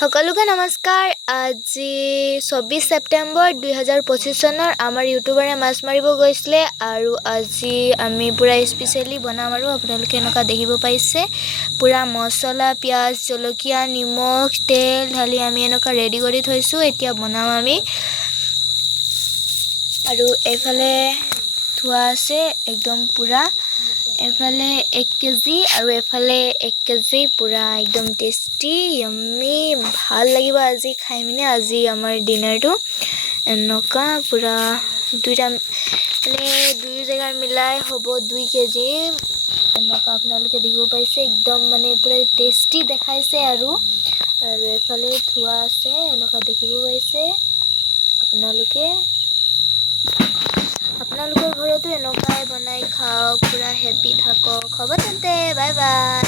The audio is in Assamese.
সকলোকে নমস্কাৰ। আজি 24 ছেপ্টেম্বৰ 2025 চনৰ আমাৰ ইউটিউবাৰে মাছ মাৰিব গৈছিলে আৰু আজি আমি পুৰা স্পেচিয়েলি বনাম আৰু আপোনালোকে এনেকুৱা দেখিব পাইছে পুৰা মছলা পিঁয়াজ জলকীয়া নিমখ তেল ঢালি আমি এনেকুৱা ৰেডি কৰি থৈছোঁ। এতিয়া বনাম আমি আৰু এইফালে থোৱা আছে একদম পুৰা এফালে 1 কেজি আৰু এফালে 1 কেজি পুৰা একদম টেষ্টি यम्मी ভাল লাগিব আজি খাই মিনে। আজি আমাৰ ডিনাৰটো এনেকুৱা পুৰা দুইটা মানে দুই জেগাৰ মিলাই হ'ব 2 কেজি এনেকুৱা আপোনালোকে দেখিব পাইছে একদম মানে পুৰা টেষ্টি দেখাইছে আৰু এফালে থোৱা আছে এনেকুৱা দেখিব পাইছে আপোনালোকৰ ঘৰতো এনেকুৱাই বনাই খাওক পুৰা হেপি থাকক। হ'ব তেন্তে বাই বাই।